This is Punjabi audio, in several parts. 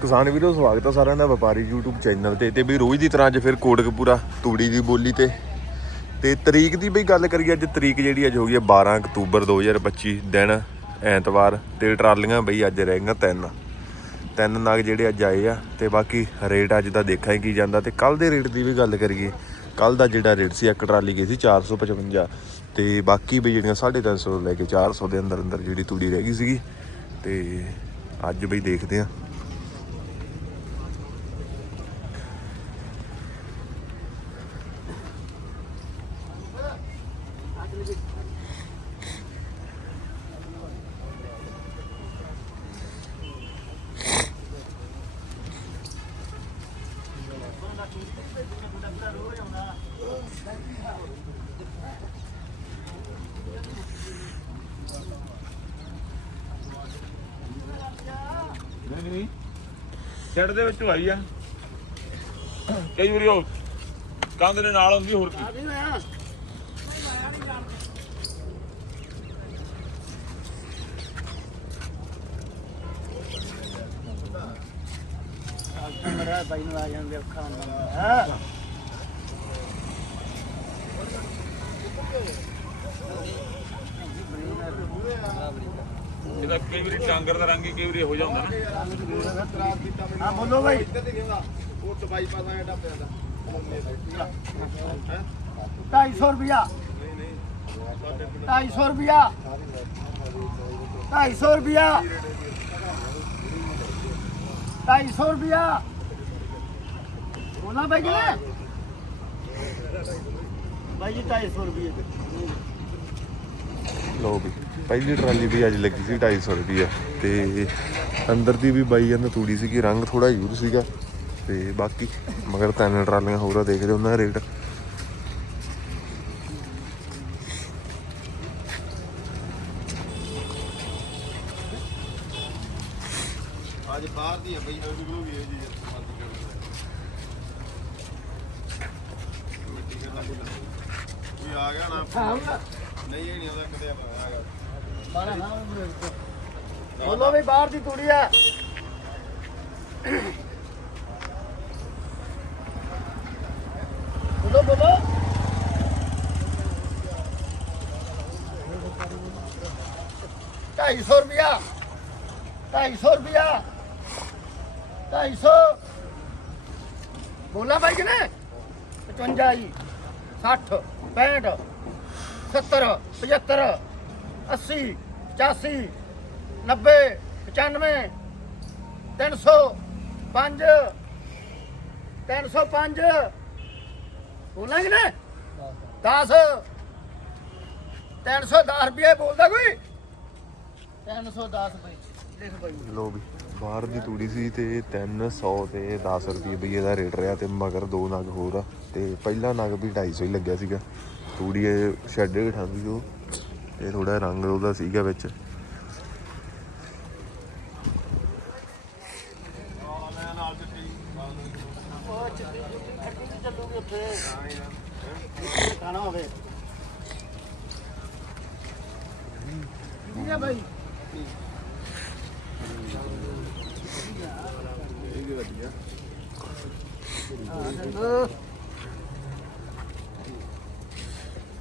ਕਿਸਾਨ ਵੀਰੋ, ਸਵਾਗਤ ਹੈ ਸਾਰਿਆਂ ਦਾ ਵਪਾਰੀ YouTube ਚੈਨਲ ਤੇ। ਤੇ ਵੀ ਰੋਜ਼ ਦੀ ਤਰ੍ਹਾਂ ਅੱਜ ਫਿਰ ਕੋਟਕਪੂਰਾ ਤੂੜੀ ਦੀ ਬੋਲੀ ਤੇ। ਤੇ ਤਰੀਕ ਦੀ ਬਈ ਗੱਲ ਕਰੀਏ, ਅੱਜ ਤਰੀਕ ਜਿਹੜੀ ਅੱਜ ਹੋ ਗਈ ਹੈ 12 ਅਕਤੂਬਰ 2025 ਦਿਨ, ਐਤਵਾਰ ਤੇ ਟਰਾਲੀਆਂ ਬਈ ਅੱਜ ਰਹਿ ਗਈਆਂ ਤਿੰਨ। ਤਿੰਨ ਨਾਗ ਜਿਹੜੇ ਅੱਜ ਆਏ ਆ, ਤੇ ਬਾਕੀ ਰੇਟ ਅੱਜ ਦਾ ਦੇਖਾਂ ਕੀ ਜਾਂਦਾ। ਤੇ ਕੱਲ ਦੇ ਰੇਟ ਦੀ ਵੀ ਗੱਲ ਕਰੀਏ ਕੱਲ ਦਾ ਜਿਹੜਾ ਰੇਟ ਸੀ, ਇੱਕ ਟਰਾਲੀ ਗਈ ਸੀ 455 ਤੇ ਬਾਕੀ ਵੀ ਜਿਹੜੀਆਂ 350 ਤੋਂ ਲੈ ਕੇ 400 ਦੇ ਅੰਦਰ ਅੰਦਰ ਜਿਹੜੀ ਤੂੜੀ ਰਹਿ ਗਈ ਸੀਗੀ। ਤੇ ਅੱਜ ਬਈ ਦੇਖਦੇ ਆ। ਨਹੀਂ ਛੱਡ ਦੇ ਵਿੱਚੋਂ ਆਈ ਆ। ਕਈ ਵਾਰੀ ਉਹ ਕੰਧ ਦੇ ਨਾਲ ਹੁੰਦੀ ਹੋਰ ਕੀ। ਬਾਈ ਨੂੰ ਆ ਜਾਂਦੇ ਅੱਖਾਂ ਨਾਲ ਇਹਦਾ ਕਈ ਵਾਰੀ ਟਾਂਗਰ ਦਾ ਰੰਗ ਹੀ ਕਈ ਵਾਰੀ ਹੋ ਜਾਂਦਾ ਨਾ। ਹਾਂ ਬੋਲੋ ਬਾਈ। ਢਾਈ ਸੌ ਰੁਪਿਆ ਢਾਈ ਸੌ ਰੁਪਿਆ ਢਾਈ ਸੌ ਰੁਪਿਆ ਢਾਈ ਸੌ ਰੁਪਿਆ ਬੋਲਾ ਬਾਈ ਜੀ ਬਾਈ ਜੀ ਢਾਈ ਸੌ ਰੁਪਏ ਲੋ ਵੀ ਪਹਿਲੀ ਟਰਾਲੀ ਵੀ ਅੱਜ ਲੱਗੀ ਸੀ 250 ਰੁਪਏ ਤੇ ਅੰਦਰ ਦੀ ਵੀ ਬਾਈ ਜਾਂਦਾ ਤੂੜੀ ਸੀਗੀ ਰੰਗ ਥੋੜਾ ਯੂਰ ਸੀਗਾ ਤੇ ਬਾਕੀ ਮਗਰ ਤਿੰਨ ਟਰਾਲੀਆਂ ਹੋਰ ਆ ਦੇਖਦੇ ਉਹਨਾਂ ਦਾ ਰੇਟ। ਅੱਜ ਬਾਹਰ ਦੀ ਬਈ ਉਹ ਨਿਕਲੂ ਵੀ ਇਹ ਜੀ ਕੋਈ ਆ ਗਿਆ ਨਾ? ਨਹੀਂ ਇਹ ਨਹੀਂ ਆਉਂਦਾ ਕਦੇ ਆ ਗਿਆ। ਬੋਲੋ ਵੀ ਬਾਹਰ ਦੀ ਤੂੜੀ ਆ। ਬੋਲੋ ਬੋਲੋ। ਢਾਈ ਸੌ ਰੁਪਿਆ ਢਾਈ ਸੌ ਰੁਪਿਆ ਢਾਈ ਸੌ। ਬੋਲਾ ਭਾਈ ਕਿ ਨੇ 55 ਜੀ 60 65 70 75 80 85 90 95 300 5 305 ਬੋਲਾਂਗੇ ਨਾ 10 310 ਰੁਪਏ ਬੋਲਦਾ ਕੋਈ? 310 ਬਈ ਲਿਖ ਲੋ ਵੀ, ਬਾਹਰ ਦੀ ਤੂੜੀ ਸੀ ਤੇ 300 ਤੇ 10 ਰੁਪਏ ਵੀ ਇਹਦਾ ਰੇਟ ਰਿਹਾ ਤੇ ਮਗਰ ਦੋ ਨਗ ਹੋਰ ਆ ਤੇ ਪਹਿਲਾ ਨਗ ਵੀ 250 ਹੀ ਲੱਗਿਆ ਸੀਗਾ। ਤੂੜੀ ਇਹ ਸ਼ੈੱਡ ਠੰਡੀ ਉਹ, ਤੇ ਥੋੜਾ ਰੰਗ ਉਹਦਾ ਸੀਗਾ ਵਿੱਚ। ਠੀਕ ਹੈ ਭਾਈ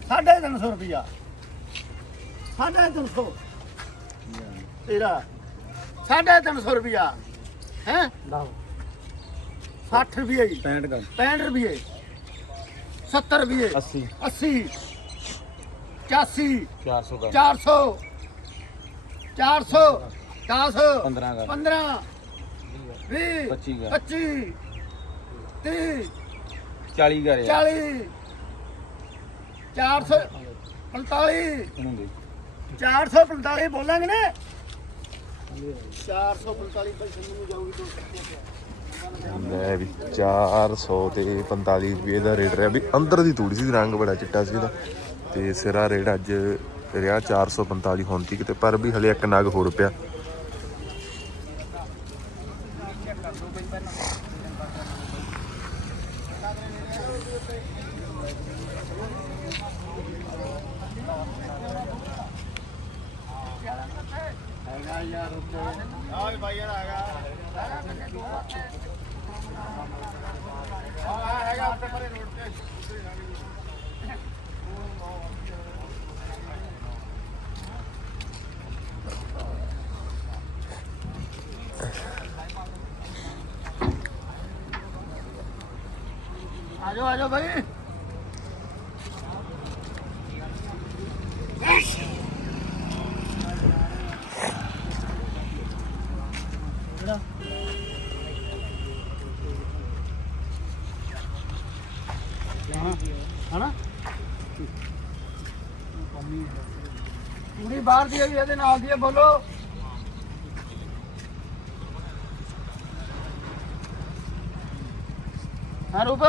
ਸਾਢੇ ਤਿੰਨ ਸੌ ਰੁਪਿਆ ਸਾਢੇ ਤਿੰਨ ਸੌ। ਤੇਰਾ। ਸਾਢੇ ਤਿੰਨ ਸੌ ਰੁਪਿਆ ਹੈ? 60 ਰੁਪਏ ਜੀ। 65 ਕਰ। 65 ਰੁਪਏ 70 ਰੁਪਏ 80 80 85 400 ਕਰ। 400 400 10 15 ਕਰ। 15 20 25 ਕਰ। 25 30 40 ਕਰ 40 400 45 ਇਹਨੂੰ ਦੇ 445 ਬੋਲਾਂਗੇ ਨਾ। 445 ਪੈਸੇ ਮੈਨੂੰ ਜਾਊਗੀ ਦੋ ਲੈ ਵੀ 400 ਤੇ 45 ਰੁਪਏ ਦਾ ਰੇਟ ਰਿਹਾ। ਵੀ ਅੰਦਰ ਦੀ ਤੂੜੀ ਸੀ ਰੰਗ ਬੜਾ ਚਿੱਟਾ ਸੀ ਇਹਦਾ। ਤੇ ਸਿਰਾ ਰੇਟ ਅੱਜ ਰਿਹਾ 445 ਹੁਣ ਤੱਕ ਤੇ ਪਰ ਵੀ ਹਲੇ ਇੱਕ ਨਗ ਹੋਰ ਪਿਆ। ਆ ਵੀ ਬਾਈ ਯਾਰ ਆ ਗਿਆ ਆ ਹੈਗਾ ਉੱਤੇ ਪਰੇ ਰੋਡ ਤੇ ਆਜੋ ਆਜੋ ਭਾਈ ਹਾਂ ਹਨਾ? ਪੂਰੀ ਬਾਹਰ ਦੀ ਹੋਈ ਇਹਦੇ ਨਾਲ ਦੀ ਹੈ, ਬੋਲੋ। ਹਾਂ ਰੂਪ।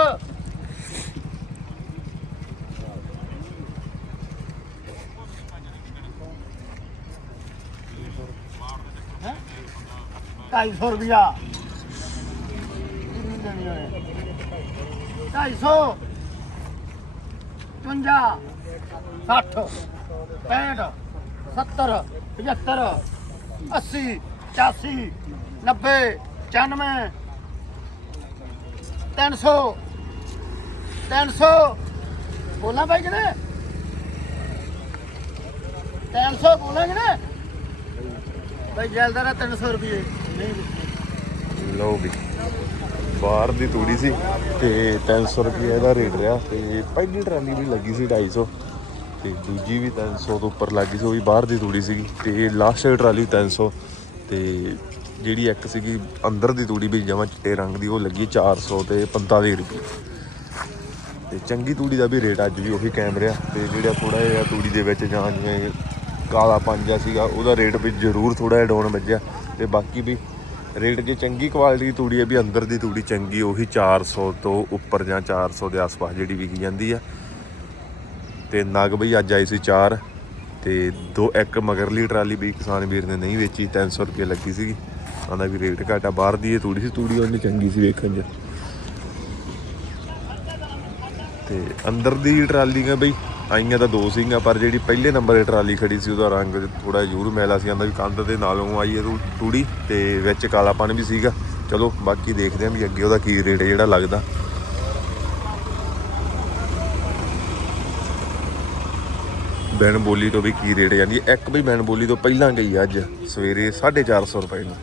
250 ਰੁਪਿਆ ਕਿੰਨੀ ਦੇਣੀ ਹੋਏ 250 55 60 65 70 75 80 85 90 95 300 300 ਬੋਲਾਂ ਭਾਈ ਕਿਨੇ 300 ਬੋਲਾਂ ਕਿਨੇ ਭਾਈ ਜੈਲਦਾਰਾ 300 ਰੁਪਏ। ਲਓ ਵੀ, ਬਾਹਰ ਦੀ ਤੂੜੀ ਸੀ ਤੇ 300 ਰੁਪਏ ਇਹਦਾ ਰੇਟ ਰਿਹਾ ਤੇ ਪਹਿਲੀ ਟਰਾਲੀ ਵੀ ਲੱਗੀ ਸੀ 250 ਤੇ ਦੂਜੀ ਵੀ 300 ਤੋਂ ਉੱਪਰ ਲੱਗੀ ਸੀ, ਉਹ ਵੀ ਬਾਹਰ ਦੀ ਤੂੜੀ ਸੀਗੀ ਤੇ ਲਾਸਟ ਟਰਾਲੀ 300 ਤੇ ਜਿਹੜੀ ਇੱਕ ਸੀਗੀ ਅੰਦਰ ਦੀ ਤੂੜੀ ਵੀ ਜਮਾਂ ਚਿੱਟੇ ਰੰਗ ਦੀ, ਉਹ ਲੱਗੀ 400 ਤੇ 45 ਰੁਪਏ ਤੇ ਚੰਗੀ ਤੂੜੀ ਦਾ ਵੀ ਰੇਟ ਅੱਜ ਵੀ ਉਹੀ ਕਾਇਮ ਰਿਹਾ ਤੇ ਜਿਹੜਾ ਥੋੜਾ ਜਿਹਾ ਤੂੜੀ ਦੇ ਵਿੱਚ ਜਾਂ ਜਿਵੇਂ ਕਾਲਾ ਪੰਜਾ ਸੀਗਾ, ਉਹਦਾ ਰੇਟ ਵੀ ਜ਼ਰੂਰ ਥੋੜਾ ਜਿਹਾ ਡਾਊਨ ਵੱਜਿਆ ਤੇ ਬਾਕੀ ਵੀ ਰੇਟ ਜੇ ਚੰਗੀ ਕੁਆਲਿਟੀ ਦੀ ਤੂੜੀ ਹੈ ਵੀ ਅੰਦਰ ਦੀ ਤੂੜੀ ਚੰਗੀ, ਉਹੀ 400 ਤੋਂ ਉੱਪਰ ਜਾਂ 400 ਦੇ ਆਸ-ਪਾਸ ਜਿਹੜੀ ਵਿਕੀ ਜਾਂਦੀ ਆ। ਤੇ ਨਗ ਬਈ ਅੱਜ ਆਈ ਸੀ 4 ਤੇ ਦੋ ਇੱਕ ਮਗਰਲੀ ਟਰਾਲੀ ਵੀ ਕਿਸਾਨ ਵੀਰ ਨੇ ਨਹੀਂ ਵੇਚੀ 300 ਰੁਪਏ ਲੱਗੀ ਸੀਗੀ। ਉਹਦਾ ਵੀ ਰੇਟ ਘਾਟਾ ਬਾਹਰ ਦੀ ਇਹ ਤੂੜੀ ਸੀ, ਤੂੜੀ ਉਹਨੇ ਚੰਗੀ ਸੀ ਵੇਖਣ 'ਚ। ਤੇ ਅੰਦਰ ਦੀ ਟਰਾਲੀ ਟਰਾਲੀਆਂ ਬਈ ਆਈਆਂ ਤਾਂ ਦੋ ਸੀਗੀਆਂ, ਪਰ ਜਿਹੜੀ ਪਹਿਲੇ ਨੰਬਰ ਤੇ ਟਰਾਲੀ ਖੜੀ ਸੀ, ਉਹਦਾ ਰੰਗ ਥੋੜਾ ਜ਼ਰੂਰ ਮੈਲਾ ਸੀ, ਆਂਦਾ ਵੀ ਕੰਧ ਦੇ ਨਾਲੋਂ ਆਈ ਇਹ ਰੂ- ਤੂੜੀ ਤੇ ਵਿੱਚ ਕਾਲਾਪਨ ਵੀ ਸੀਗਾ ਚਲੋ, ਬਾਕੀ ਦੇਖਦੇ ਆਂ ਵੀ ਅੱਗੇ ਉਹਦਾ ਕੀ ਰੇਟ ਜਿਹੜਾ ਲੱਗਦਾ ਬੈਨ ਬੋਲੀ ਤੋਂ ਵੀ ਕੀ ਰੇਟ ਜਾਂਦੀ ਹੈ। ਇੱਕ ਵੀ ਬੈਨ ਬੋਲੀ ਤੋਂ ਪਹਿਲਾਂ ਗਈ ਅੱਜ, ਸਵੇਰੇ 450 ਰੁਪਏ ਨੂੰ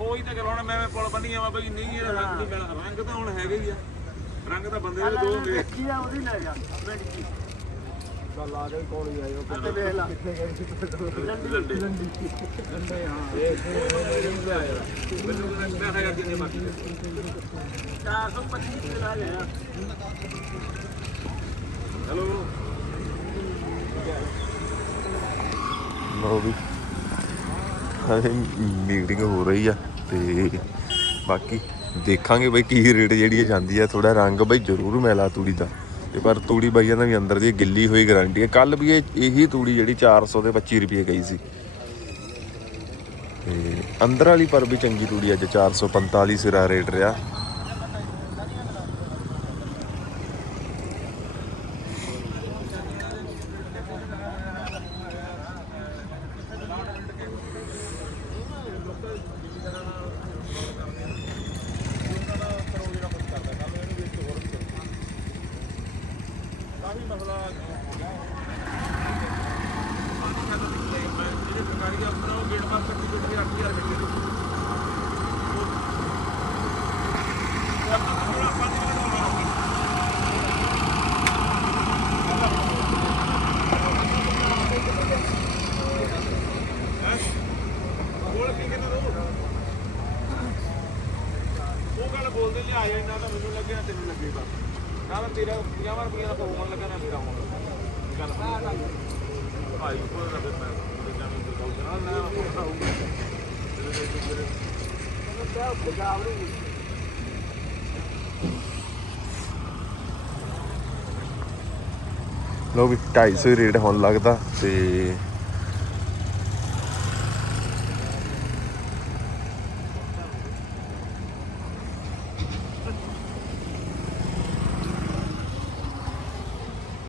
ਉਹੀ ਤਾਂ ਕਰਾਉਣਾ ਮੈਂ ਮੈਂ ਪੁਲ ਬੰਨੀਆਂ ਵਾ ਬਈ ਨਹੀਂ ਇਹ ਰੰਗ ਨਹੀਂ ਮਿਲਣਾ ਰੰਗ ਤਾਂ ਹੁਣ ਹੈਗੇ ਹੀ ਆ ਰੰਗ ਤਾਂ ਬੰਦੇ ਦੇ ਦੋ ਹੁੰਦੇ ਆ। ਉਹਦੀ ਲੈ ਜਾ ਚੱਲ ਆ ਗਏ? ਹੀ। ਆਇਓ ਤੇ ਵੇਖ ਲਾ ਮੈਨੂੰ ਮੈਂ ਹੈਗਾ ਕਿੰਨੇ ਬਾਕੀ 425 ਰੁਪਏ ਲਾ ਲਿਆ ਹੈਲੋ। ਲਓ ਵੀ। ਹਲੇ ਮੀਟਿੰਗ ਹੋ ਰਹੀ ਆ ਤੇ ਬਾਕੀ ਦੇਖਾਂਗੇ ਬਈ ਕੀ ਰੇਟ ਜਿਹੜੀ ਜਾਂਦੀ ਆ। ਥੋੜਾ ਰੰਗ ਬਈ ਜ਼ਰੂਰ ਮੈਲਾ ਤੂੜੀ ਦਾ। ਤੇ ਪਰ ਤੂੜੀ ਬਾਈਆਂ ਦਾ ਵੀ ਅੰਦਰ ਦੀ ਗਿੱਲੀ ਹੋਈ ਗਾਰੰਟੀ ਹੈ। ਕੱਲ ਵੀ ਇਹ ਇਹੀ ਤੂੜੀ ਜਿਹੜੀ 400 ਤੇ 25 ਰੁਪਏ ਗਈ ਸੀ। ਤੇ ਅੰਦਰ ਵਾਲੀ ਪਰ ਵੀ ਚੰਗੀ ਤੂੜੀ ਅੱਜ 445 ਸਿਰਾ ਰੇਟ ਰਿਹਾ। 5 ਕਿਲੋਮੀਟਰ ਦੇ 8000 ਰੁਪਏ ਉਹ ਗੱਲ ਬੋਲਦੇ ਲਿਆ ਆਇਆ ਇੰਨਾ ਤਾਂ ਮੈਨੂੰ ਲੱਗਿਆ ਤੈਨੂੰ ਲੱਗੇ ਬਸ ਨਾ ਮੈਂ ਤੇਰਾ 50 ਰੁਪਈਆ ਦਾ ਹੋਣ ਲੱਗਾ ਨਾ ਮੇਰਾ ਹੋਣ ਲੱਗਾ। ਗੱਲ ਭਾਈ ਉੱਪਰ ਰੱਖ ਮੈਂ। ਲੋ ਵੀ 250 ਰੇਟ ਹੋਣ ਲੱਗਦਾ ਤੇ